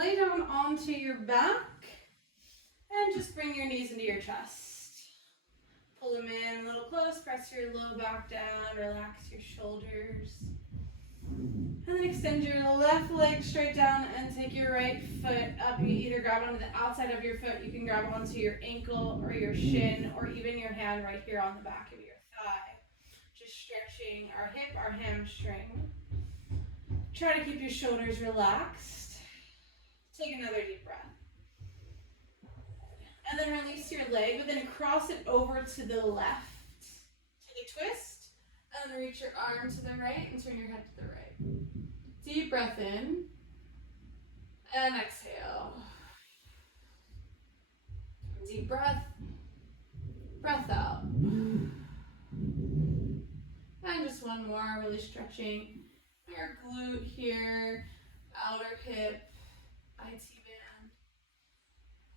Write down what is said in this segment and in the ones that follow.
lay down onto your back and just bring your knees into your chest. Pull them in a little close, press your low back down, relax your shoulders. And then extend your left leg straight down and take your right foot up. You either grab onto the outside of your foot, you can grab onto your ankle or your shin, or even your hand right here on the back of your thigh. Just stretching our hip, our hamstring. Try to keep your shoulders relaxed. Take another deep breath. And then release your leg, but then cross it over to the left. Take a twist, and then reach your arm to the right and turn your head to the right. Deep breath in, and exhale. Deep breath, breath out. And just one more, really stretching your glute here, outer hip, IT band.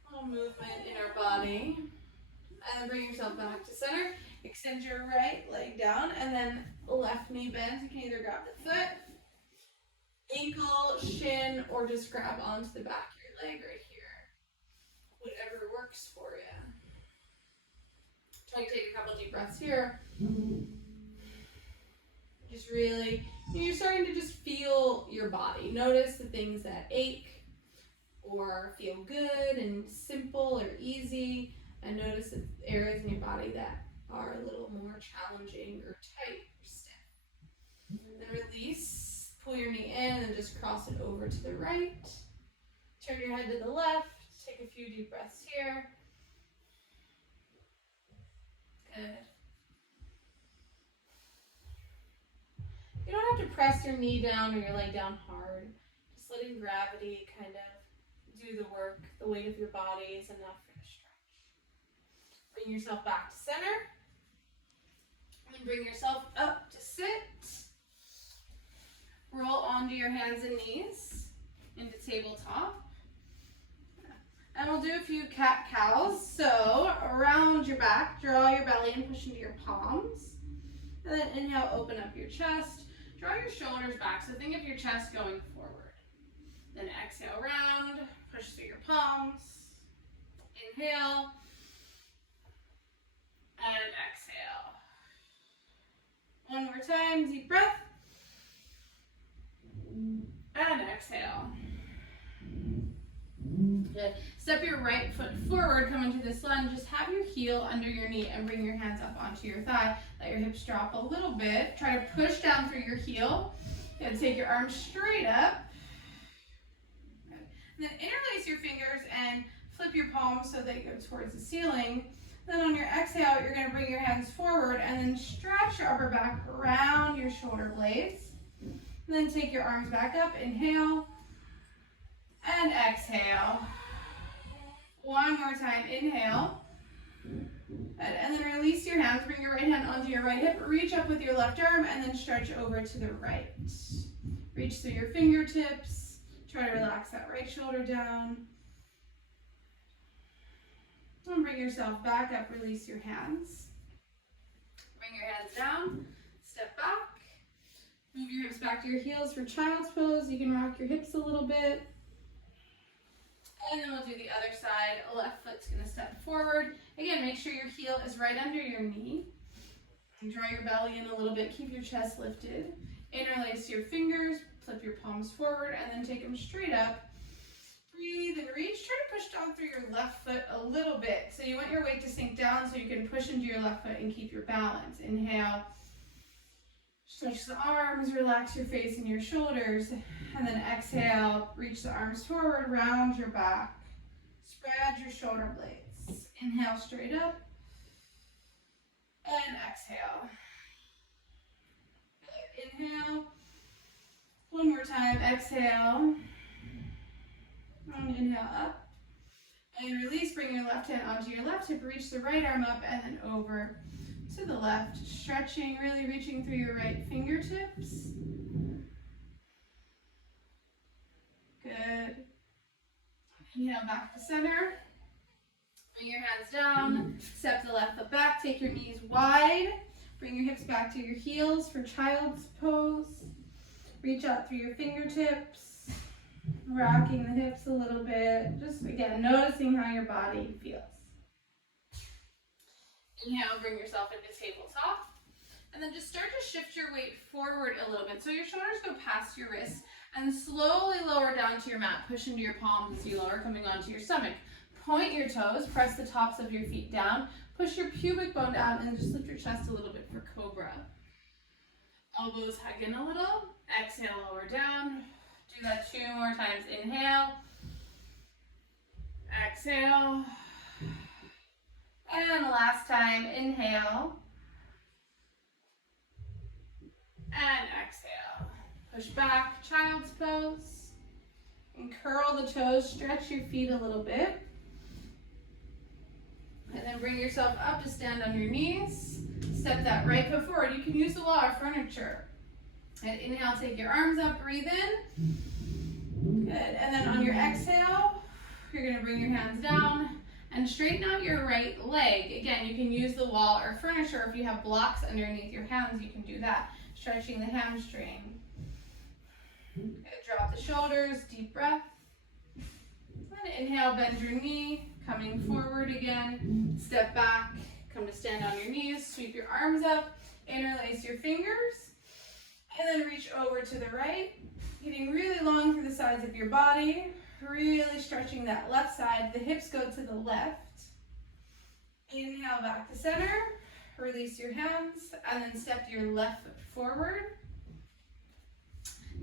A little movement in our body. And then bring yourself back to center. Extend your right leg down, and then left knee bends. You can either grab the foot, ankle, shin, or just grab onto the back of your leg right here. Whatever works for you. Try to take a couple deep breaths here. Just really, you're starting to just feel your body. Notice the things that ache or feel good and simple or easy, and notice the areas in your body that are a little more challenging or tight or stiff. Then release, pull your knee in and just cross it over to the right. Turn your head to the left, take a few deep breaths here. Good. You don't have to press your knee down or your leg down hard. Just letting gravity kind of do the work. The weight of your body is enough for the stretch. Bring yourself back to center. And bring yourself up to sit. Roll onto your hands and knees into tabletop. And we'll do a few cat-cows. So around your back, draw your belly and push into your palms. And then inhale, open up your chest. Draw your shoulders back, so think of your chest going forward. Then exhale round, push through your palms. Inhale. And exhale. One more time, deep breath. And exhale. Good. Step your right foot forward, come into this lunge. Just have your heel under your knee and bring your hands up onto your thigh. Let your hips drop a little bit. Try to push down through your heel. And take your arms straight up. Good. And then interlace your fingers and flip your palms so they go towards the ceiling. Then on your exhale, you're going to bring your hands forward and then stretch your upper back around your shoulder blades. And then take your arms back up. Inhale. And exhale. One more time, inhale. And then release your hands, bring your right hand onto your right hip, reach up with your left arm, and then stretch over to the right. Reach through your fingertips, try to relax that right shoulder down. And bring yourself back up, release your hands. Bring your hands down, step back. Move your hips back to your heels for child's pose. You can rock your hips a little bit. And then we'll do the other side. Left foot's going to step forward. Again, make sure your heel is right under your knee. And draw your belly in a little bit. Keep your chest lifted. Interlace your fingers. Flip your palms forward and then take them straight up. Breathe and reach. Try to push down through your left foot a little bit. So you want your weight to sink down so you can push into your left foot and keep your balance. Inhale. Stretch the arms, relax your face and your shoulders, and then exhale, reach the arms forward, round your back, spread your shoulder blades. Inhale straight up, and exhale. Inhale, one more time, exhale, and inhale up, and release, bring your left hand onto your left hip, reach the right arm up, and then over to the left, stretching, really reaching through your right fingertips. Good. Inhale back to center. Bring your hands down. Step the left foot back. Take your knees wide. Bring your hips back to your heels for child's pose. Reach out through your fingertips. rocking the hips a little bit. Just again, noticing how your body feels. Inhale, bring yourself into tabletop. And then just start to shift your weight forward a little bit. So your shoulders go past your wrists and slowly lower down to your mat. Push into your palms as you lower, coming onto your stomach. Point your toes, press the tops of your feet down, push your pubic bone down, and just lift your chest a little bit for Cobra. Elbows hug in a little. Exhale, lower down. Do that 2 more times. Inhale. Exhale. And last time, inhale. And exhale. Push back, child's pose. And curl the toes, stretch your feet a little bit. And then bring yourself up to stand on your knees. Step that right foot forward. You can use the wall or furniture. And inhale, take your arms up, breathe in. Good. And then on your exhale, you're going to bring your hands down and straighten out your right leg. Again, you can use the wall or furniture. If you have blocks underneath your hands, you can do that. Stretching the hamstring. Good. Drop the shoulders, deep breath. And inhale, bend your knee, coming forward again. Step back, come to stand on your knees, sweep your arms up, interlace your fingers, and then reach over to the right, getting really long through the sides of your body, really stretching that left side. The hips go to the left. Inhale, back to center. Release your hands, and then step your left foot forward.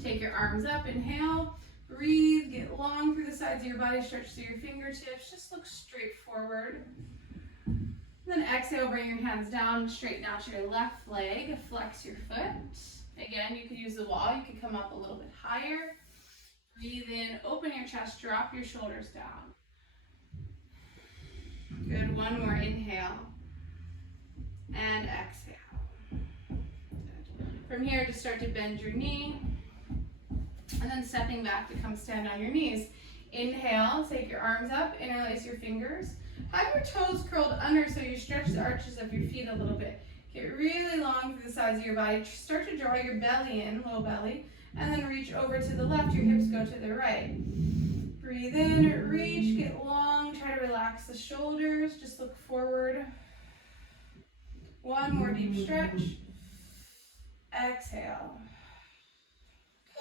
Take your arms up, inhale. Breathe, get long through the sides of your body, stretch through your fingertips, just look straight forward. Then exhale, bring your hands down, straighten out your left leg, flex your foot. Again, you could use the wall, you could come up a little bit higher. Breathe in, open your chest, drop your shoulders down. Good, 1 more inhale. And exhale. Good. From here, just start to bend your knee. And then stepping back to come stand on your knees. Inhale, take your arms up, interlace your fingers. Have your toes curled under so you stretch the arches of your feet a little bit. Get really long through the sides of your body. Start to draw your belly in, low belly, and then reach over to the left. Your hips go to the right. Breathe in, reach, get long. Try to relax the shoulders. Just look forward. 1 more deep stretch. Exhale.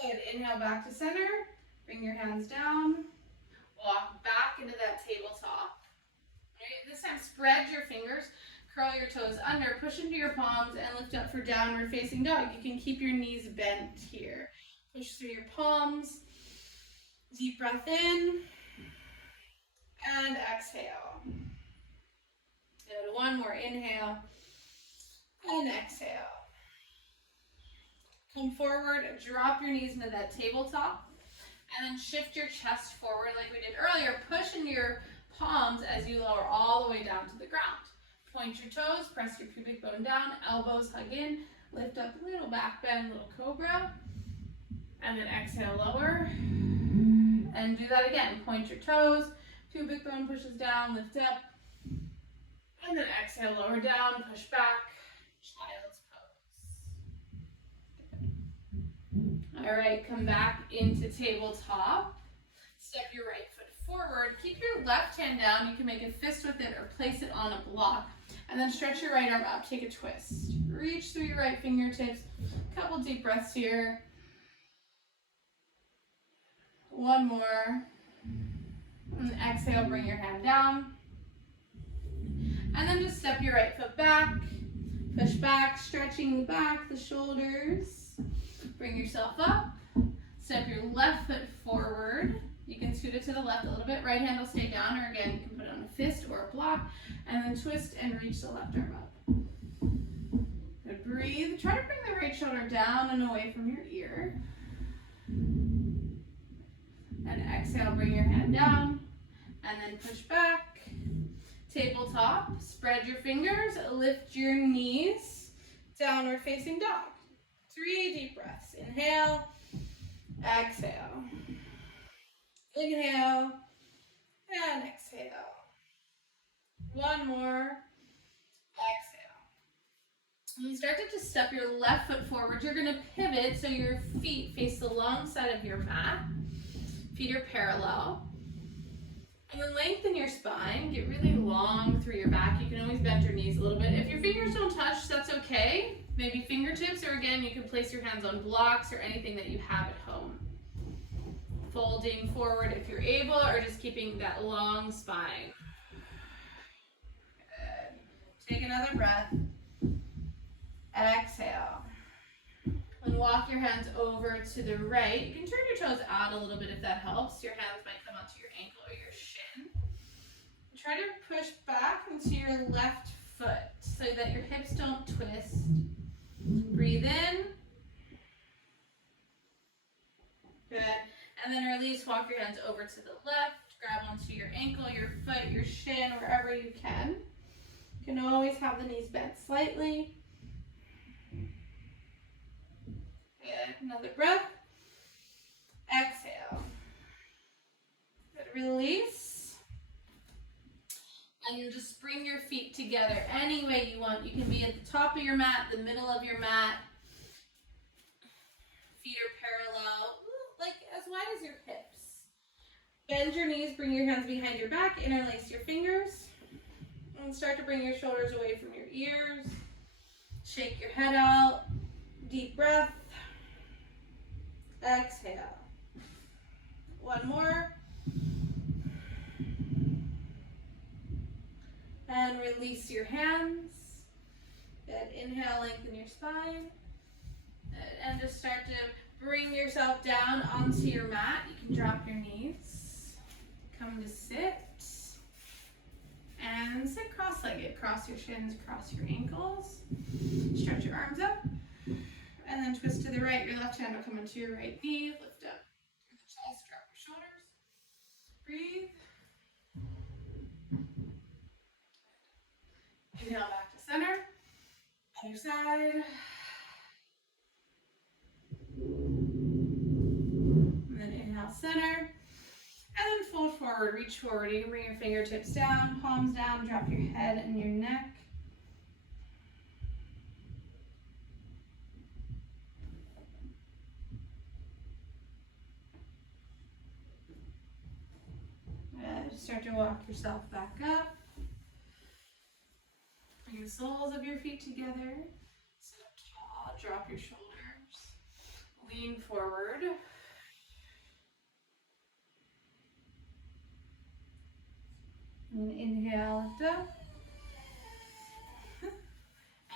Good. Inhale, back to center. Bring your hands down. Walk back into that tabletop. Right, this time, spread your fingers. Curl your toes under. Push into your palms and lift up for downward facing dog. You can keep your knees bent here. Push through your palms. Deep breath in. And exhale. Good. 1 more inhale. And exhale. Come forward, drop your knees into that tabletop, and then shift your chest forward like we did earlier. Push into your palms as you lower all the way down to the ground. Point your toes, press your pubic bone down, elbows hug in, lift up, little back bend, little cobra, and then exhale, lower, and do that again. Point your toes, pubic bone pushes down, lift up, and then exhale, lower down, push back, child's pose. All right, come back into tabletop. Step your right foot forward. Keep your left hand down. You can make a fist with it or place it on a block. And then stretch your right arm up. Take a twist. Reach through your right fingertips. Couple deep breaths here. 1 more. And exhale, bring your hand down. And then just step your right foot back. Push back, stretching the back, the shoulders. Bring yourself up. Step your left foot forward. You can scoot it to the left a little bit. Right hand will stay down, or again, you can put it on a fist or a block. And then twist and reach the left arm up. Good. Breathe. Try to bring the right shoulder down and away from your ear. And exhale, bring your hand down. And then push back. Tabletop. Spread your fingers. Lift your knees. Downward facing dog. 3 deep breaths. Inhale. Exhale. Inhale. And exhale. 1 more. Exhale. And you start to just step your left foot forward. You're going to pivot so your feet face the long side of your mat. Feet are parallel. And then lengthen your spine. Get really long through your back. You can always bend your knees a little bit. If your fingers don't touch, that's okay. Maybe fingertips, or again, you can place your hands on blocks or anything that you have at home. Folding forward if you're able, or just keeping that long spine. Good. Take another breath. Exhale. And walk your hands over to the right. You can turn your toes out a little bit if that helps. Your hands might come onto your ankle or your shin. Try to push back into your left foot so that your hips don't twist. Breathe in. Good. And then release, walk your hands over to the left. Grab onto your ankle, your foot, your shin, wherever you can. You can always have the knees bent slightly. Good. Another breath. Exhale. Good. Release. And you just bring your feet together any way you want. You can be at the top of your mat, the middle of your mat. Feet are parallel, like as wide as your hips. Bend your knees, bring your hands behind your back, interlace your fingers. And start to bring your shoulders away from your ears. Shake your head out. Deep breath. Exhale. One more. And release your hands. Good. Inhale, lengthen your spine. Good. And just start to bring yourself down onto your mat. You can drop your knees. Come to sit. And sit cross-legged. Cross your shins, cross your ankles. Stretch your arms up. And then twist to the right. Your left hand will come into your right knee. Lift up through the chest, drop your shoulders. Breathe. Inhale back to center. Other side. And then inhale center. And then fold forward, reach forward. You can bring your fingertips down, palms down, drop your head and your neck. Good. Start to walk yourself back up. Bring the soles of your feet together. Sit up tall, drop your shoulders. Lean forward. And inhale, lift up.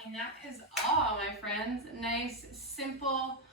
And that is all, my friends. Nice, simple